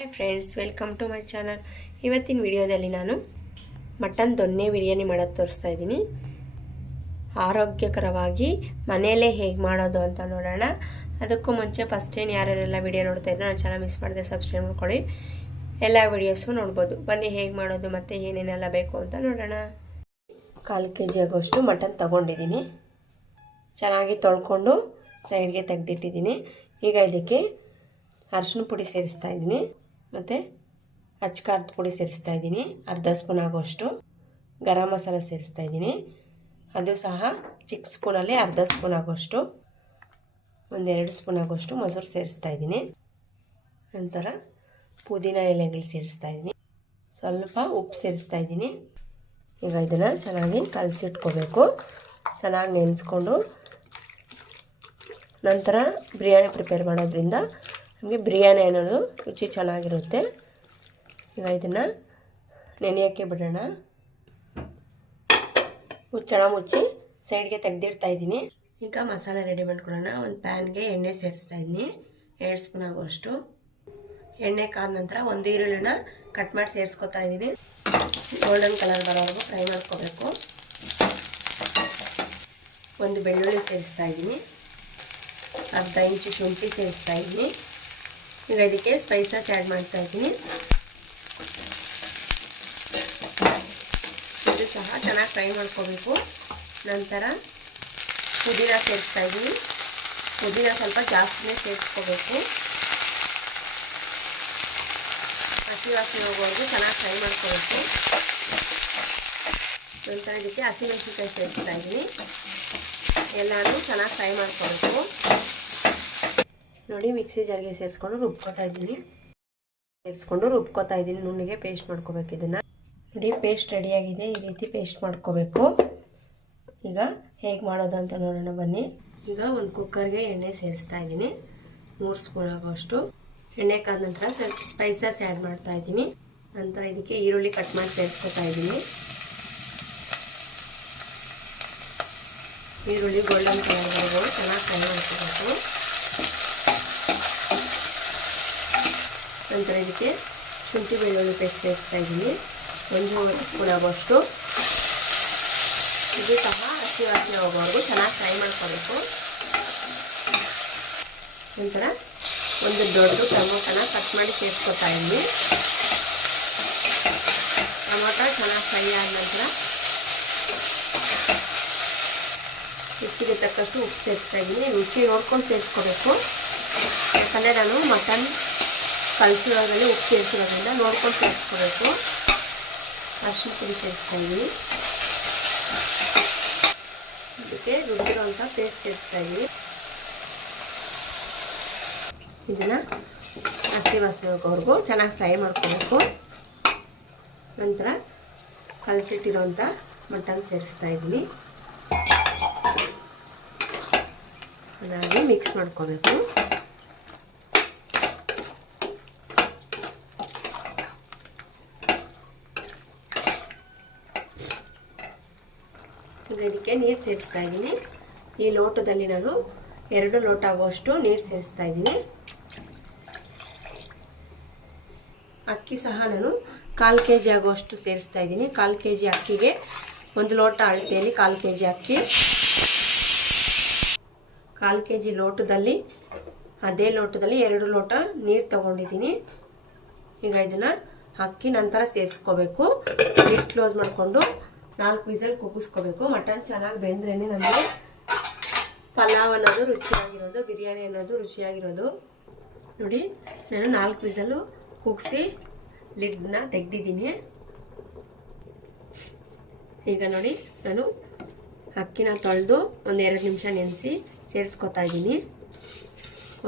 Hi friends, welcome to my channel. ಇವತ್ತಿನ ವಿಡಿಯೋದಲ್ಲಿ ನಾನು ಮಟನ್ ದೊನ್ನೆ ಬಿರಿಯಾನಿ ಮಾಡೋದು ತೋರಿಸ್ತಾ ಇದ್ದೀನಿ. ಆರೋಗ್ಯಕರವಾಗಿ ಮನೆಯಲ್ಲೇ ಹೇಗೆ ಮಾಡೋದು ಅಂತ ನೋಡೋಣ. ಅದಕ್ಕೂ ಮುಂಚೆ ಫಸ್ಟ್ ಏನು ಯಾರ್ಯಾರೆಲ್ಲ ವಿಡಿಯೋ ನೋಡ್ತಾ ಇದ್ದರೆ ನನ್ನ ಚಾನಲ್ ಮಿಸ್ ಮಾಡಿದೆ ಸಬ್ಸ್ಕ್ರೈಬ್ ಮಾಡ್ಕೊಳ್ಳಿ. ಎಲ್ಲ ವಿಡಿಯೋಸು ನೋಡ್ಬೋದು. ಬನ್ನಿ ಹೇಗೆ ಮಾಡೋದು ಮತ್ತು ಏನೇನೆಲ್ಲ ಬೇಕು ಅಂತ ನೋಡೋಣ. 1/4 kg ಆಗೋಷ್ಟು ಮಟನ್ ತೊಗೊಂಡಿದ್ದೀನಿ. ಚೆನ್ನಾಗಿ ತೊಳ್ಕೊಂಡು ಸೈಡ್ಗೆ ತೆಗೆದಿಟ್ಟಿದ್ದೀನಿ. ಈಗ ಇದಕ್ಕೆ ಅರಿಶಿನ ಪುಡಿ ಸೇರಿಸ್ತಾ ಇದ್ದೀನಿ ಮತ್ತು ಅಚ್ಕಾರದ ಪುಡಿ ಸೇರಿಸ್ತಾ ಇದ್ದೀನಿ. ಅರ್ಧ ಸ್ಪೂನ್ ಆಗೋಷ್ಟು ಗರಂ ಮಸಾಲ ಸೇರಿಸ್ತಾ ಇದ್ದೀನಿ. ಅದು ಸಹ ಚಿಕ್ಕ ಸ್ಪೂನಲ್ಲಿ ಅರ್ಧ ಸ್ಪೂನ್ ಆಗೋಷ್ಟು, 1-2 ಸ್ಪೂನ್ ಆಗೋಷ್ಟು ಮೊಸರು ಸೇರಿಸ್ತಾ ಇದ್ದೀನಿ. ನಂತರ ಪುದೀನ ಎಲೆಗಳು ಸೇರಿಸ್ತಾ ಇದ್ದೀನಿ. ಸ್ವಲ್ಪ ಉಪ್ಪು ಸೇರಿಸ್ತಾ ಇದ್ದೀನಿ. ಈಗ ಇದನ್ನು ಚೆನ್ನಾಗಿ ಕಲಸಿಟ್ಕೋಬೇಕು. ಚೆನ್ನಾಗಿ ನೆನೆಸ್ಕೊಂಡು ನಂತರ ಬಿರಿಯಾನಿ ಪ್ರಿಪೇರ್ ಮಾಡೋದ್ರಿಂದ ನಮಗೆ ಬಿರಿಯಾನಿ ಅನ್ನೋದು ರುಚಿ ಚೆನ್ನಾಗಿರುತ್ತೆ. ಈಗ ಇದನ್ನು ನೆನೆಯೋಕ್ಕೆ ಬಿಡೋಣ. ಮುಚ್ಚಳ ಮುಚ್ಚಿ ಸೈಡ್ಗೆ ತೆಗೆದಿಡ್ತಾ ಇದ್ದೀನಿ. ಈಗ ಮಸಾಲೆ ರೆಡಿ ಮಾಡ್ಕೊಳ್ಳೋಣ. ಒಂದು ಪ್ಯಾನ್ಗೆ ಎಣ್ಣೆ ಸೇರಿಸ್ತಾ ಇದ್ದೀನಿ, 2 ಸ್ಪೂನ್ ಆಗುವಷ್ಟು. ಎಣ್ಣೆ ಕಾದ ನಂತರ 1 ಈರುಳ್ಳಿನ ಕಟ್ ಮಾಡಿ ಸೇರಿಸ್ಕೊತಾ ಇದ್ದೀನಿ. ಗೋಲ್ಡನ್ ಕಲರ್ ಬರೋವರೆಗೂ ಫ್ರೈ ಮಾಡ್ಕೋಬೇಕು. 1 ಬೆಳ್ಳುಳ್ಳಿ ಸೇರಿಸ್ತಾ ಇದ್ದೀನಿ. ಅರ್ಧ ಇಂಚು ಶುಂಠಿ ಸೇರಿಸ್ತಾ ಇದ್ದೀನಿ. ಈಗ ಇದಕ್ಕೆ ಸ್ಪೈಸಸ್ ಆ್ಯಡ್ ಮಾಡ್ತಾ ಇದ್ದೀನಿ. ಇದು ಸಹ ಚೆನ್ನಾಗಿ ಫ್ರೈ ಮಾಡ್ಕೋಬೇಕು. ನಂತರ ಪುದೀನ ಸೇರಿಸ್ತಾ ಇದ್ದೀನಿ. ಪುದೀನ ಸ್ವಲ್ಪ ಜಾಸ್ತಿನೇ ಸೇರಿಸ್ಕೋಬೇಕು. ಹಸಿ ವಾಸನೆ ಹೋಗೋವರೆಗೂ ಚೆನ್ನಾಗಿ ಫ್ರೈ ಮಾಡ್ಕೋಬೇಕು. ನಂತರ ಇದಕ್ಕೆ ಹಸಿಮೆಣಸಿನಕಾಯಿ ಸೇರಿಸ್ತಾ ಇದ್ದೀನಿ. ಎಲ್ಲನೂ ಚೆನ್ನಾಗಿ ಫ್ರೈ ಮಾಡ್ಕೋಬೇಕು. ನೋಡಿ, ಮಿಕ್ಸಿ ಜಾರ್ಗೆ ಸೇರಿಸ್ಕೊಂಡು ರುಬ್ಕೋತಾ ಇದ್ದೀನಿ. ನುಣ್ಣಗೆ ಪೇಸ್ಟ್ ಮಾಡ್ಕೋಬೇಕು. ಇದನ್ನು ನೋಡಿ, ಪೇಸ್ಟ್ ರೆಡಿಯಾಗಿದೆ. ಈ ರೀತಿ ಪೇಸ್ಟ್ ಮಾಡ್ಕೋಬೇಕು. ಈಗ ಹೇಗೆ ಮಾಡೋದು ಅಂತ ನೋಡೋಣ ಬನ್ನಿ. ಈಗ ಒಂದು ಕುಕ್ಕರ್ಗೆ ಎಣ್ಣೆ ಸೇರಿಸ್ತಾ ಇದ್ದೀನಿ, 3 ಸ್ಪೂನ್ ಆಗೋಷ್ಟು. ಎಣ್ಣೆ ಕಾದ ನಂತರ ಸ್ವಲ್ಪ ಸ್ಪೈಸಸ್ ಆ್ಯಡ್ ಮಾಡ್ತಾ ಇದ್ದೀನಿ. ನಂತರ ಇದಕ್ಕೆ ಈರುಳ್ಳಿ ಕಟ್ ಮಾಡಿ ಸೇರಿಸ್ಕೊತಾ ಇದ್ದೀನಿ. ಈರುಳ್ಳಿ ಗೋಲ್ಡನ್ ಕಲರ್ ಚೆನ್ನಾಗಿ ಫ್ರೈ ಮಾಡ್ಕೋಬೇಕು. ನಂತರ ಇದಕ್ಕೆ ಶುಂಠಿ ಬೆಳ್ಳುಳ್ಳಿ ಪೇಸ್ಟ್ ಸೇರಿಸ್ತಾ ಇದ್ದೀನಿ, 1 ಸ್ಪೂನ್ ಆಗೋಷ್ಟು. ಇದು ಸಹ ಹಸಿ ವಾಸನೆ ಹೋಗೋವರೆಗೂ ಚೆನ್ನಾಗಿ ಫ್ರೈ ಮಾಡ್ಕೋಬೇಕು. ನಂತರ ಒಂದು ದೊಡ್ಡ ಟೊಮೊಟೊನ ಕಟ್ ಮಾಡಿ ಸೇರಿಸ್ಕೊತಾ ಇದ್ದೀನಿ. ಟೊಮೊಟೊ ಚೆನ್ನಾಗಿ ಫ್ರೈ ಆದ ನಂತರ ರುಚಿಗೆ ತಕ್ಕಷ್ಟು ಉಪ್ಪು ಸೇರಿಸ್ತಾ ಇದ್ದೀನಿ. ರುಚಿ ನೋಡ್ಕೊಂಡು ಸೇರಿಸ್ಕೋಬೇಕು. ಯಾಕಂದರೆ ನಾನು ಮಟನ್ ಕಲಸಿರೋದ್ರಲ್ಲಿ ಉಪ್ಪು ಸೇರಿಸಿರೋದ್ರಿಂದ ನೋಡ್ಕೊಂಡು ಸೇರಿಸ್ಕೋಬೇಕು. ಅರಿಶಿನ ಪುಡಿ ಸೇರಿಸ್ತಾ ಇದ್ದೀನಿ. ಇದಕ್ಕೆ ರುಬ್ಬಿರೋಂಥ ಪೇಸ್ಟ್ ಸೇರಿಸ್ತಾ ಇದ್ದೀನಿ. ಇದನ್ನು ಹಸಿ ವಾಸನೆ ಹೋಗೋವರೆಗೂ ಚೆನ್ನಾಗಿ ಫ್ರೈ ಮಾಡ್ಕೋಬೇಕು. ನಂತರ ಕಲಸಿಟ್ಟಿರೋಂಥ ಮಟನ್ ಸೇರಿಸ್ತಾ ಇದ್ದೀನಿ. ಚೆನ್ನಾಗಿ ಮಿಕ್ಸ್ ಮಾಡ್ಕೋಬೇಕು. ಈಗ ಇದಕ್ಕೆ ನೀರು ಸೇರಿಸ್ತಾ ಇದ್ದೀನಿ. ಈ ಲೋಟದಲ್ಲಿ ನಾನು 2 ಲೋಟ ಆಗುವಷ್ಟು ನೀರು ಸೇರಿಸ್ತಾ ಇದ್ದೀನಿ. ಅಕ್ಕಿ ಸಹ ನಾನು 1/4 kg ಆಗುವಷ್ಟು ಸೇರಿಸ್ತಾ ಇದ್ದೀನಿ. 1/4 kg ಅಕ್ಕಿಗೆ 1 ಲೋಟ ಅಳತೆಯಲ್ಲಿ 1/4 kg ಅಕ್ಕಿ. 1/4 kg ಲೋಟದಲ್ಲಿ ಅದೇ ಲೋಟದಲ್ಲಿ 2 ಲೋಟ ನೀರು ತೊಗೊಂಡಿದ್ದೀನಿ. ಈಗ ಇದನ್ನು ಅಕ್ಕಿ ನಂತರ ಸೇರಿಸ್ಕೋಬೇಕು. ಲಿಡ್ ಕ್ಲೋಸ್ ಮಾಡಿಕೊಂಡು 4 ವಿಸಲ್ ಕೂಗಿಸ್ಕೋಬೇಕು. ಮಟನ್ ಚೆನ್ನಾಗಿ ಬೆಂದ್ರೇ ನಮಗೆ ಪಲಾವ್ ಅನ್ನೋದು ರುಚಿಯಾಗಿರೋದು, ಬಿರಿಯಾನಿ ಅನ್ನೋದು ರುಚಿಯಾಗಿರೋದು. ನೋಡಿ, ನಾನು 4 ವಿಸಲು ಕೂಗಿಸಿ ಲಿಡ್ನ ತೆಗೆದಿದ್ದೀನಿ. ಈಗ ನೋಡಿ, ನಾನು ಅಕ್ಕಿನ ತೊಳೆದು 1-2 ನಿಮಿಷ ನೆನೆಸಿ ಸೇರಿಸ್ಕೊತಾ ಇದ್ದೀನಿ.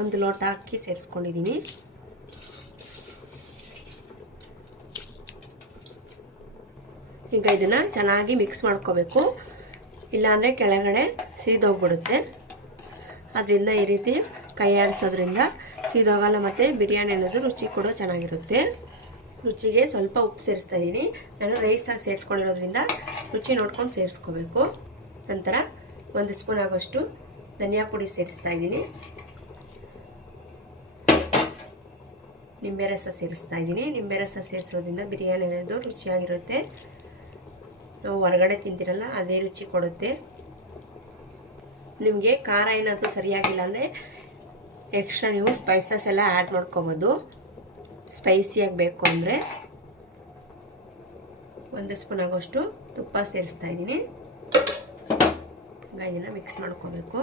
1 ಲೋಟ ಅಕ್ಕಿ ಸೇರಿಸ್ಕೊಂಡಿದ್ದೀನಿ. ಈಗ ಇದನ್ನು ಚೆನ್ನಾಗಿ ಮಿಕ್ಸ್ ಮಾಡ್ಕೋಬೇಕು. ಇಲ್ಲಾಂದರೆ ಕೆಳಗಡೆ ಸೀದೋಗ್ಬಿಡುತ್ತೆ. ಅದರಿಂದ ಈ ರೀತಿ ಕೈ ಆಡಿಸೋದ್ರಿಂದ ಸೀದೋಗಲ್ಲ ಮತ್ತು ಬಿರಿಯಾನಿ ಅನ್ನೋದು ರುಚಿ ಕೂಡ ಚೆನ್ನಾಗಿರುತ್ತೆ. ರುಚಿಗೆ ಸ್ವಲ್ಪ ಉಪ್ಪು ಸೇರಿಸ್ತಾ ಇದ್ದೀನಿ. ನಾನು ರೈಸಾಗಿ ಸೇರಿಸ್ಕೊಂಡಿರೋದ್ರಿಂದ ರುಚಿ ನೋಡ್ಕೊಂಡು ಸೇರಿಸ್ಕೋಬೇಕು. ನಂತರ 1 ಸ್ಪೂನ್ ಆಗೋಷ್ಟು ಧನಿಯಾ ಪುಡಿ ಸೇರಿಸ್ತಾ ಇದ್ದೀನಿ. ನಿಂಬೆ ರಸ ಸೇರಿಸ್ತಾ ಇದ್ದೀನಿ. ನಿಂಬೆ ರಸ ಸೇರಿಸೋದ್ರಿಂದ ಬಿರಿಯಾನಿ ಅನ್ನೋದು ರುಚಿಯಾಗಿರುತ್ತೆ. ನಾವು ಹೊರಗಡೆ ತಿಂತಿರಲ್ಲ ಅದೇ ರುಚಿ ಕೊಡುತ್ತೆ. ನಿಮಗೆ ಖಾರ ಏನಾದರೂ ಸರಿಯಾಗಿಲ್ಲ ಅಂದರೆ ಎಕ್ಸ್ಟ್ರಾ ನೀವು ಸ್ಪೈಸಸ್ ಎಲ್ಲ ಆ್ಯಡ್ ಮಾಡ್ಕೊಬೋದು. ಸ್ಪೈಸಿಯಾಗಿ ಬೇಕು ಅಂದರೆ 1 ಸ್ಪೂನ್ ಆಗೋಷ್ಟು ತುಪ್ಪ ಸೇರಿಸ್ತಾ ಇದ್ದೀನಿ. ಇದನ್ನು ಮಿಕ್ಸ್ ಮಾಡ್ಕೋಬೇಕು.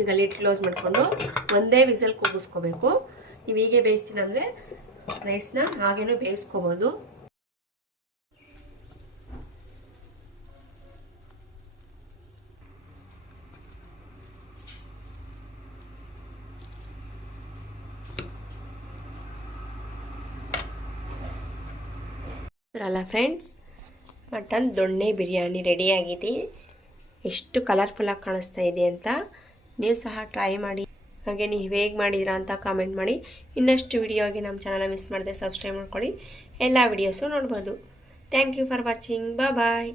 ಈಗ ಲಿಡ್ ಕ್ಲೋಸ್ ಮಾಡಿಕೊಂಡು ಒಂದೇ ವಿಸಲ್ ಕೂಗಿಸ್ಕೋಬೇಕು. ನೀವು ಹೀಗೆ ಬೇಯಿಸ್ತೀನಿ ಅಂದರೆ ರೈಸ್ನ ಹಾಗೇನೂ ಬೇಯಿಸ್ಕೋಬೋದು. ಅಲ್ಲ ಫ್ರೆಂಡ್ಸ್, ಮಟನ್ ದೊಣ್ಣೆ ಬಿರಿಯಾನಿ ರೆಡಿಯಾಗಿದೆ. ಎಷ್ಟು ಕಲರ್ಫುಲ್ಲಾಗಿ ಕಾಣಿಸ್ತಾ ಇದೆ ಅಂತ. ನೀವು ಸಹ ಟ್ರೈ ಮಾಡಿ. ಹಾಗೆ ನೀವು ಹೇಗೆ ಮಾಡಿದ್ದೀರಾ ಅಂತ ಕಾಮೆಂಟ್ ಮಾಡಿ. ಇನ್ನಷ್ಟು ವಿಡಿಯೋಗೆ ನಮ್ಮ ಚಾನಲ್ನ ಮಿಸ್ ಮಾಡದೆ ಸಬ್ಸ್ಕ್ರೈಬ್ ಮಾಡ್ಕೊಳ್ಳಿ. ಎಲ್ಲ ವಿಡಿಯೋಸು ನೋಡ್ಬೋದು. Thank you for watching. Bye.